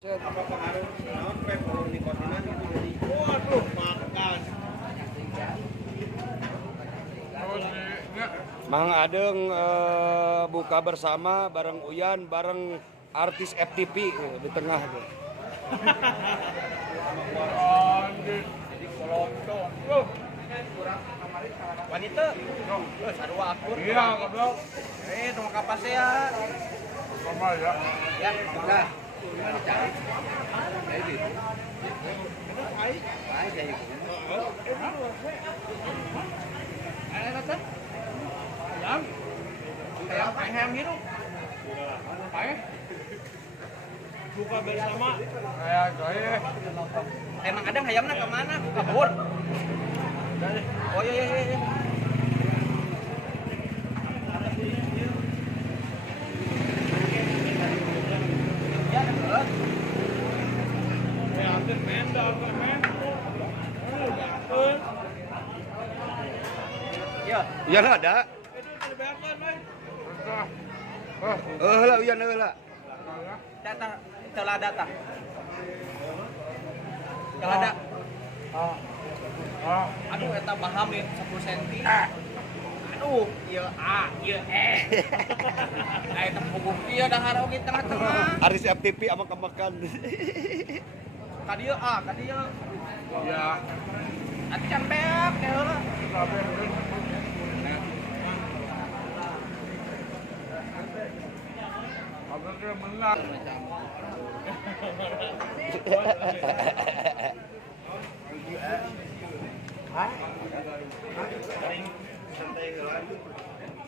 Apa pengaruh naon nikotinan itu jadi waduh makan. Mang Adeng buka bersama bareng Uyan bareng artis FTP di tengah tuh. Jadi kolonton. Wanita. Sarua akur. Iya, goblok. Tong kapas ya. Sama ya. Ya, sudah. Ayam gitu. Buka bersama. Kayak gaya. Emang ada ayamnya kemana? Kabur. Oh iya. Iya lah ada. Lah Uyan lah. Data, telah data. Telah ada. Aduh, eta bahamin 10 cm. Aduh, ieu A, ieu E. Nah, eta punggung ieu dahar oge tengah-tengah. Artis FTP sama kemakan. Ka dieu A, ka dieu. Ya. Ati can beak teh heula. Abangnya menang.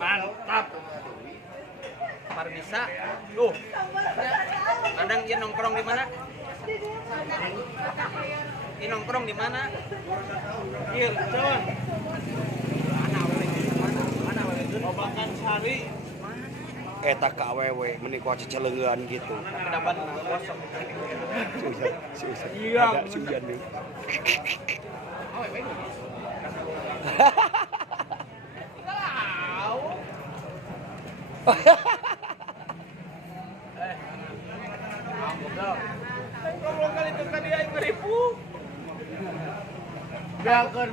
Mantap. Par bisa. Tuh. Kadang ieu nongkrong di mana? Ini nongkrong di mana? Ieu, Con. Anak awalnya. Babakan Sari. Eta ka awewe meni ku cecelengean gitu. Kedapan kosong. Susah. Iya, Ada si Uyan nih. Ngomong kali itu kan dia yang ngeripu. Beakeun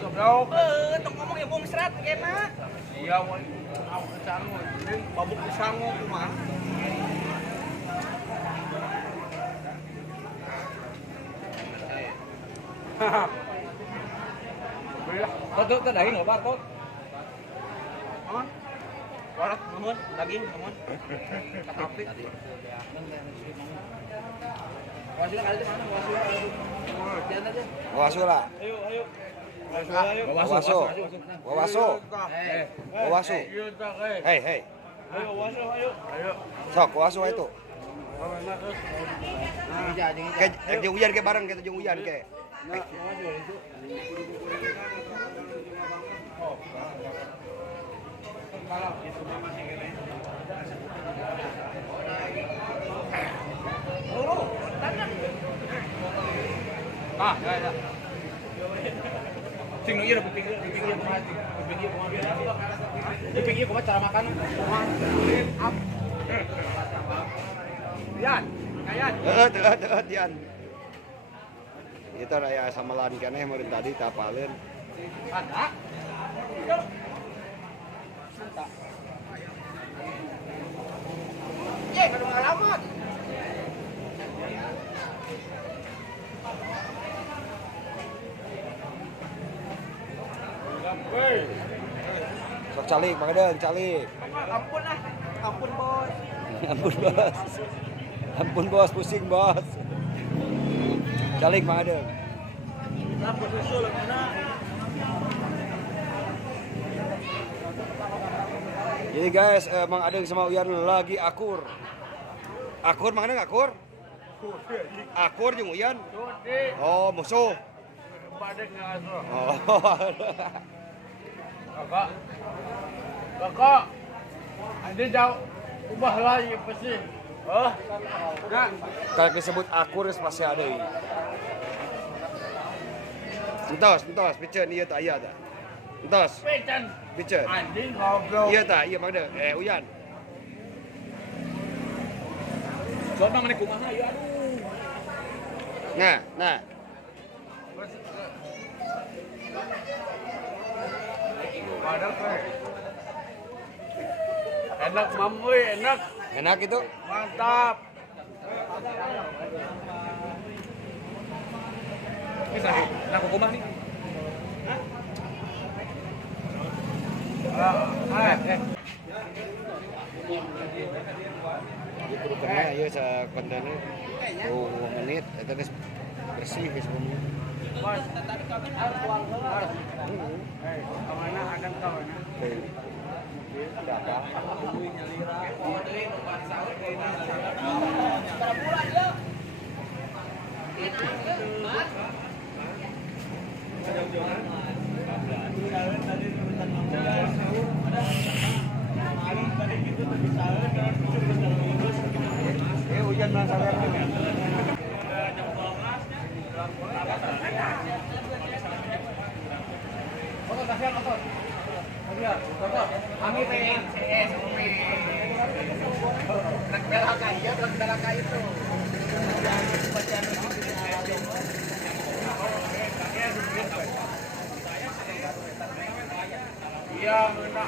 goblok. Tong ngomong ya bung serat kena. Iya, woi. Aku kecangu. Babuk disangu kumaha. Tot daging loba tot. Aman. Warat nuhun daging nuhun. Tapi Wasila kali itu mana? Wasila. Jangan aja. Wasula. Ayo. Wawaso. Wawaso. Hei. Ayo, waso, ayo. Sok wawaso itu. Ke jeung Uyan ke bareng kita jeung Uyan ke. Ya. Sing nu ieu di pinggir kumaha? Di pinggir kumaha cara makan? Yan, kayan. Heeh, Yan. Itu raya samalan keneh meureun tadi tapaleun. Ada. Ye, kada alamat. Sok calik Mang Adeng, calik. Ampun bos. Ampun bos, pusing bos. Calik Mang Adeng. Ampun susul mana? Jadi guys, Mang Adeng sama Uyan lagi akur. Akur Mang Adeng akur? Akur jeung Uyan. Oh, musuh. Badek ngaso. Oh. Kakak. Ande jauh ubah lagi pasti. Nah, kalau disebut akur geus pasti ada ieu. Entos, piceun ieu teh aya tah. Entos, Pecan. piceun. Anjing goblok. Iya tah, iya Mang Adeng. Uyan. Coba mana kumaha ya aduh. Nah. Padahal enak mampu, enak, Enak itu. mantap. Bisa nih, aku kumah nih. Di perutnya ya sa kontennya 2 menit eta geus bersih geus bumi. Mas, kemana ada kemana? Hujan masalah. Oke, kasihan otot. Kasihan, otot. Kami pengen CS, Truk belaka iya, truk belaka itu. Iya, benar.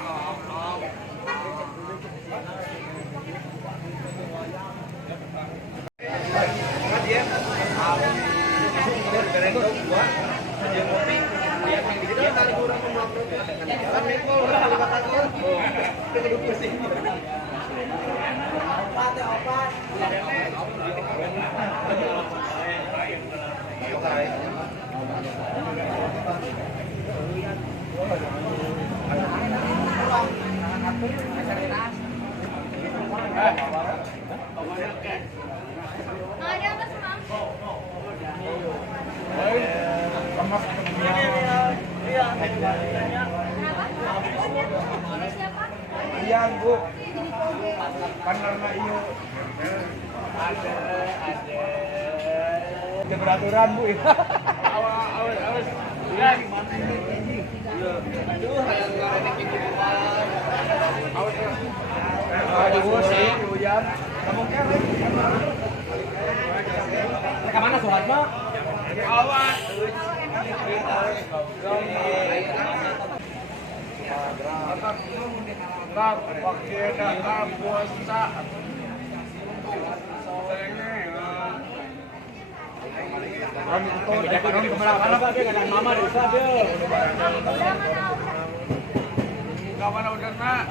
Ada apa sih, Mam? Kenapa? Ini siapa? Iya, Bu. Jadi toge. Kan karena iyo. Ada. Ada peraturan, Bu. Awas. Ya, gimana ini? Ada bos sih, hujan. Kamu kan ke mana Suharma? Awas. Bang, waktu datang puasa. Kami kemana-mana Pak, dia nggak mama di sana dia. Udah mana udah nak?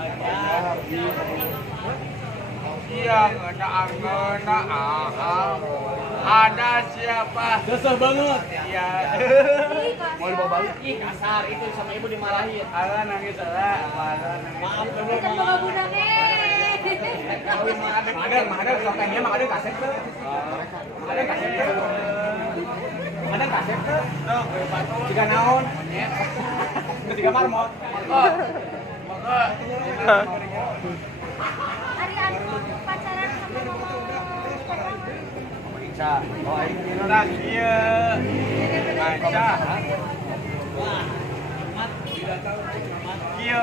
Iya, ada angena, ada siapa? Dasar banget. Iya. Mau dibawa balik? Ih, kasar itu sama ibu dimarahin. Ala nangis ala. Maaf, Kita bawa budak Ada kontennya mah ada kaset tuh. Ada kaset tuh. Ada kaset tuh. Tiga naon. Tiga marmot. Maka Ari anu pacaran sama mama Instagram. Ica. Oh, ini lah iya. Ica. Iya,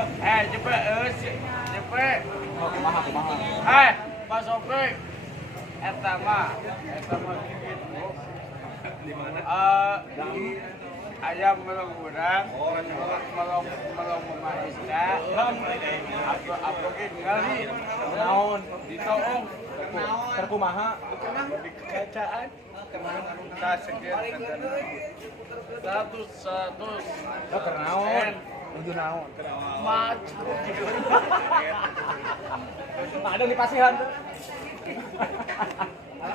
cepet cepet. Kumaha. Pak Sopri. Eta mah gitu. Di mana? Ayam melong urang, melong mama Iska. Apa ngali? Naon? Ditoong. Terkumaha? Bacaan. Kita sekian. 100. Ternaon? Menuju naon? Maju. Ada di pasihan tuh.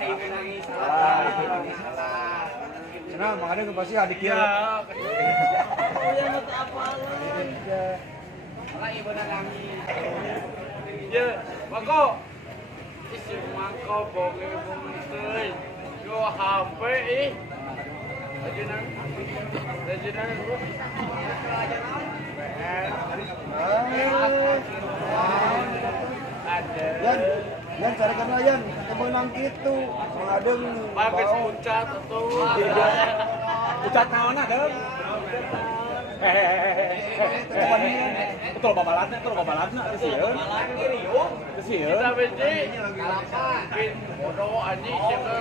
ibu nangis. Senang, Bang Ade pasti adik dia. Malah ibu nangis. Ya, Bangko. Isi mangko bonge teuy. Yo HP ih. Ajeunang. Ada. Yan cari karena yan, kemenang gitu. Mengadeng. Bagus pucat atau ucat naon ada? Betul babalatnya, kesieun. Kita benci. Bikin bodoh anjing kita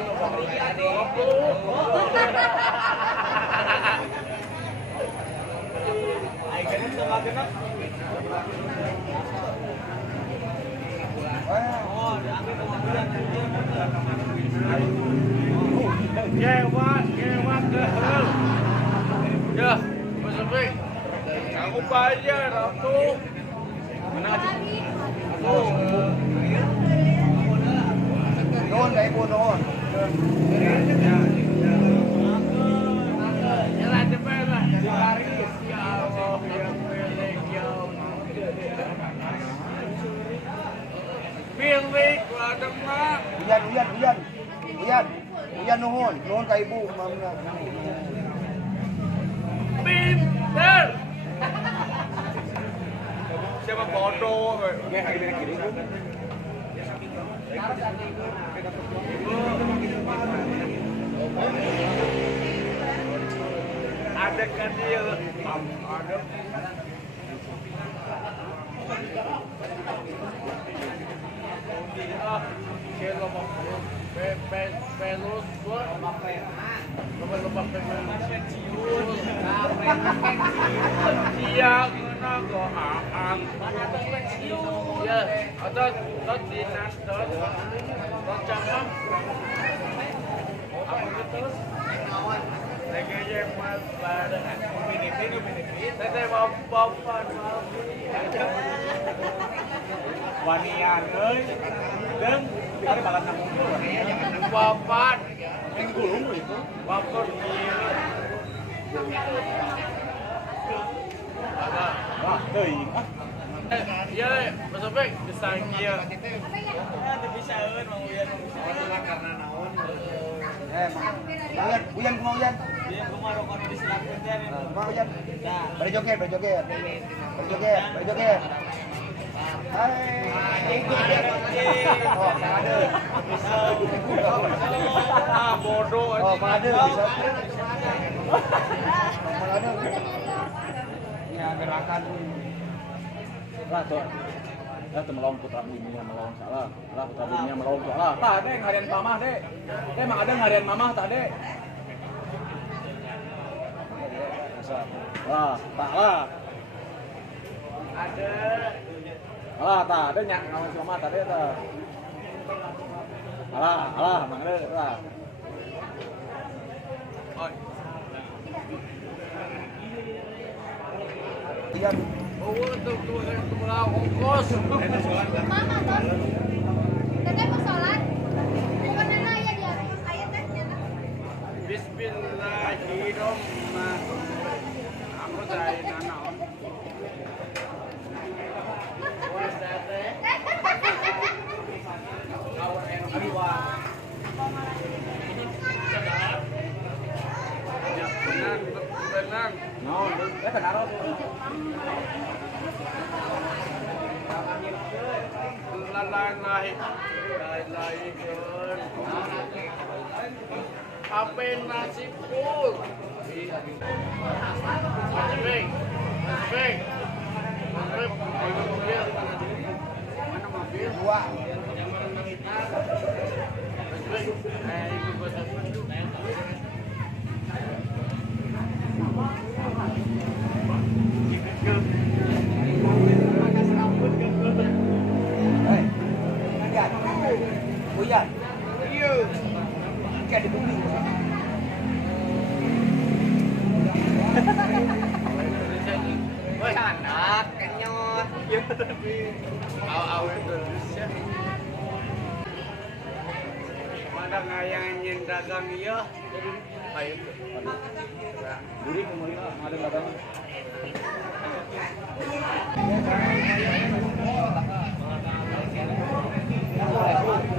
Gewak ke hell. Ya, Mas Afik. Aku bayar aku. Nuhun kay Ibu, nuhun. Jalan cepet lah. Dilaris. Ya Allah, ya milik ya. Milik, ada mak. Uyan nuhun kay Ibu, mamna. Pinter. Siapa bodoh? Ada kan dia? Ada. Kalau mau pelus, lupa pensiun. Iya, mana kok aang? Ya, ada dinas cakap. Apa betul? Lagi mas pada tete bapak wanian euy deung dikari balat nang ngumpul bapak ning gulung itu bapak ada wah teuing ya Mas Afik bisa kieu teu bisa eueun Mang Uyan karena naon Uyan kumaha Uyan? dia kumaha rokok disilapkeun teh Kumaha Uyan? nah Bari joget. Hai. Oh, ada. ah bodoh Oh, ada bisa. Ada. Ya gerakan Lah tuh. Ya tuh melawan putra bumi yang melawan salah. Lah putra bumi yang melawan salah. Tah deh ngarian mamah deh. Emang ada ngarian mamah tah deh. Lah, tak lah. ada Alah, tak ada nyak ngawan si mamah tadi tah. Alah, mang ada lah. Uyan. oh untuk melawan ongkos Mama tuh. Teteh mau sholat. Bukan nana ya dia. Ayat tehnya. Bismillahirrahmanirrahim. Aku cari nana om. Benar. No, kenaro tuh. Apa nasib pul? Masbek. Mana mobil? Dua. Uyan. Iya. Kayak di bumi. Woi, anak kenyot. Aw terus ya. Pada ngayangin dagang ieu. Ayo. Duri kemuli ada dagang. Uyan.